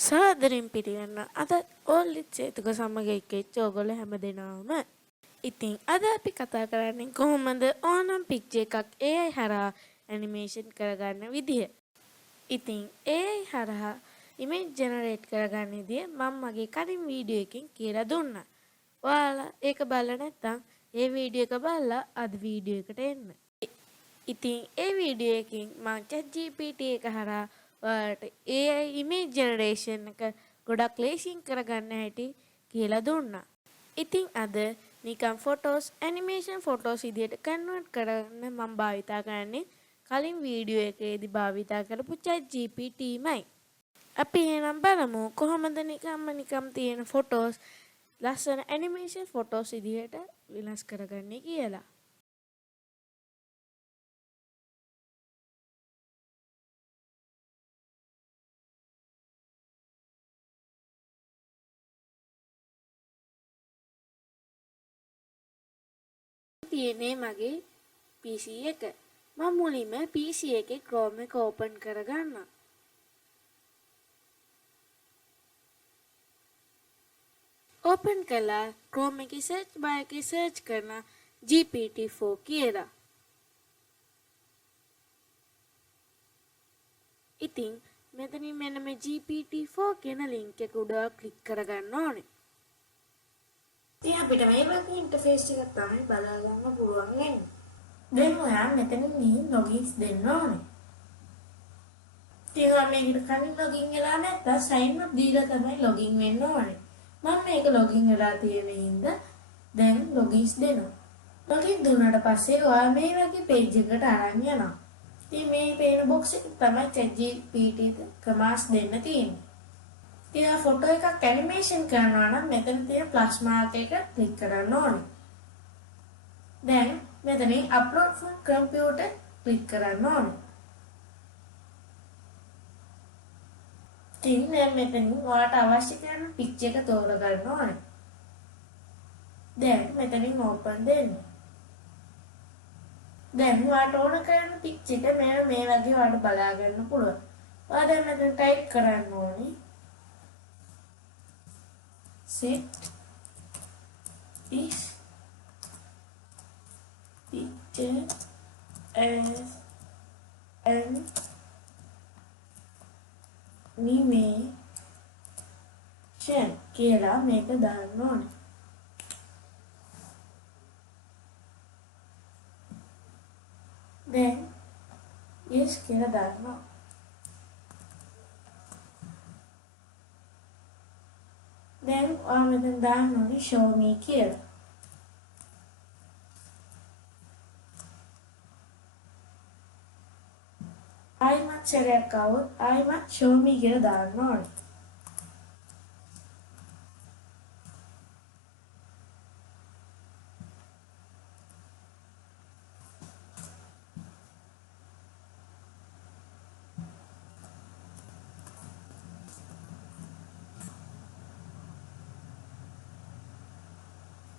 සාදරයෙන් පිළිගන්න අද ඕල්ලිත් සේතුක සමග එක්කෙච්ච ඔයගොල්ලෝ හැමදෙනාම. ඉතින් අද අපි කතා කරන්නේ කොහොමද ඕනම් පික්චර් එකක් AI හරහා ඇනිමේෂන් කරගන්න විදිහ. ඉතින් AI හරහා ඉමේජ් ජෙනරේට් කරගන්න විදිහ මම මගේ කලින් වීඩියෝ එකකින් කියලා දුන්නා. ඔයාලා ඒක බලලා නැත්නම් ඒ වීඩියෝ එක බලලා අද වීඩියෝ එකට එන්න. ඉතින් ඒ වීඩියෝ එකකින් මම ChatGPT එක හරහා ඔයාලට AI image generation එක ගොඩක් ලේසියෙන් කරගන්න හැටි කියලා දුන්නා. ඉතින් අද නිකන් photos animation photos විදියට convert කරන්න මම භාවිතා කරන්නේ කලින් වීඩියෝ එකේදී භාවිතා කරපු ChatGPTමයි. අපි එහෙනම් බලමු කොහොමද නිකම් තියෙන photos ලස්සන animation photos විදියට වෙනස් කරගන්නේ කියලා. තියෙන්නේ මගේ PC එක. මම මුලින්ම PC එකේ Chrome එක open කරගන්නවා. open කළා Chrome එකේ search bar එකේ search කරන GPT-4 කියලා. ඉතින් මෙතනින් මෙන්න මේ GPT-4 කියන link එක උඩ click කරගන්න ඕනේ. ඉතින් අපිට මේ වගේ ඉන්ටර්ෆේස් එකක් තමයි බලා ගන්න පුළුවන් වෙන්නේ. දැන් ඔයා මෙතන මේ logins දෙන්න ඕනේ. ඉතින් මේකට කලින් login වෙලා නැත්නම් sign up දීලා තමයි login වෙන්න ඕනේ. මම මේක login වෙලා තියෙන හින්දා දැන් logins දෙනවා. login දුන්නාට පස්සේ ඔයා මේ වගේ page එකකට අරන් යනවා. ඉතින් මේ පේන box එක තමයි ChatGPT commands දෙන්න තියෙන්නේ. ඉතින් ෆොටෝ එකක් ඇනිමේෂන් කරනවා නම් මෙතන තියෙන ප්ලස් මාක් එක ක්ලික් කරන්න ඕනේ. දැන් මෙතනින් අප්ලෝඩ් ෆ්‍රොම් කම්පියුටර් ක්ලික් කරන්න ඕනේ. ඉතින් මෙතනින් ඔයාලට අවශ්‍ය කරන පික්චර් එක තෝරගන්න ඕනේ. දැන් මෙතනින් ඕපන් දෙන්න. දැන් ඔයාලට ඕන කරන පික්චර් එක මේ වගේ ඔයාලට බලා ගන්න පුළුවන්. ඔයා දැන් මෙතන ටයිප් කරන්න ඕනේ set this picture as an animation කියලා මේක දාන්න ඕනේ. දැන් yes කියලා දාන්න ඕනේ. දැන් ඔයා මෙතන දාන්න ඕනේ show me කියලා. ආයිමත් සැරයක් આવොත් ආයිමත් show me කියලා දාන්න ඕනේ.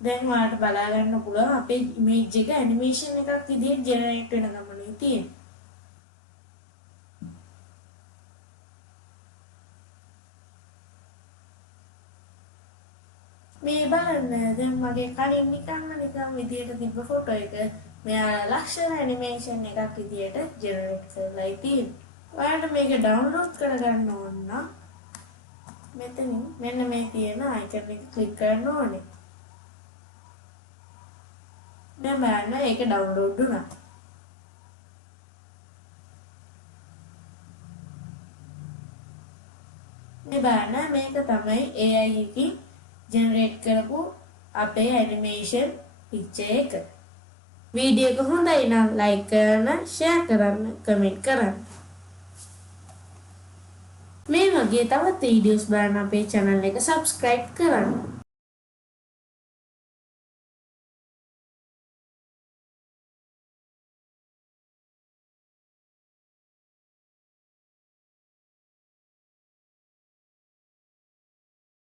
දැන් ඔයාලට බලා ගන්න පුළුවන් අපේ ඉමේජ් එක ඇනිමේෂන් එකක් විදිහට ජෙනරේට් වෙන ගමනේ තියෙන්නේ. මේ බලන්න දැන් මගේ කලින් නිකන් විදිහට තිබ්බ ෆොටෝ එක මෙයා ලක්ෂණ ඇනිමේෂන් එකක් විදිහට ජෙනරේට් කරලායි තියෙන්නේ. ඔයාලට මේක ඩවුන්ලෝඩ් කරගන්න ඕන නම් මෙතනින් මෙන්න මේ තියෙන අයිකන් එක ක්ලික් කරන්න ඕනේ. දැන් බලන්න ඒක ඩවුන්ලෝඩ් වුණා. මේ බලන්න මේක තමයි AI එකකින් ජෙනරේට් කරපු අපේ ඇනිමේෂන් පික්චර් එක. වීඩියෝ එක හොඳයි නම් ලයික් කරන්න, ෂෙයා කරන්න, කමෙන්ට් කරන්න. මේ වගේ තවත් වීඩියෝස් බලන්න අපේ channel එක subscribe කරන්න.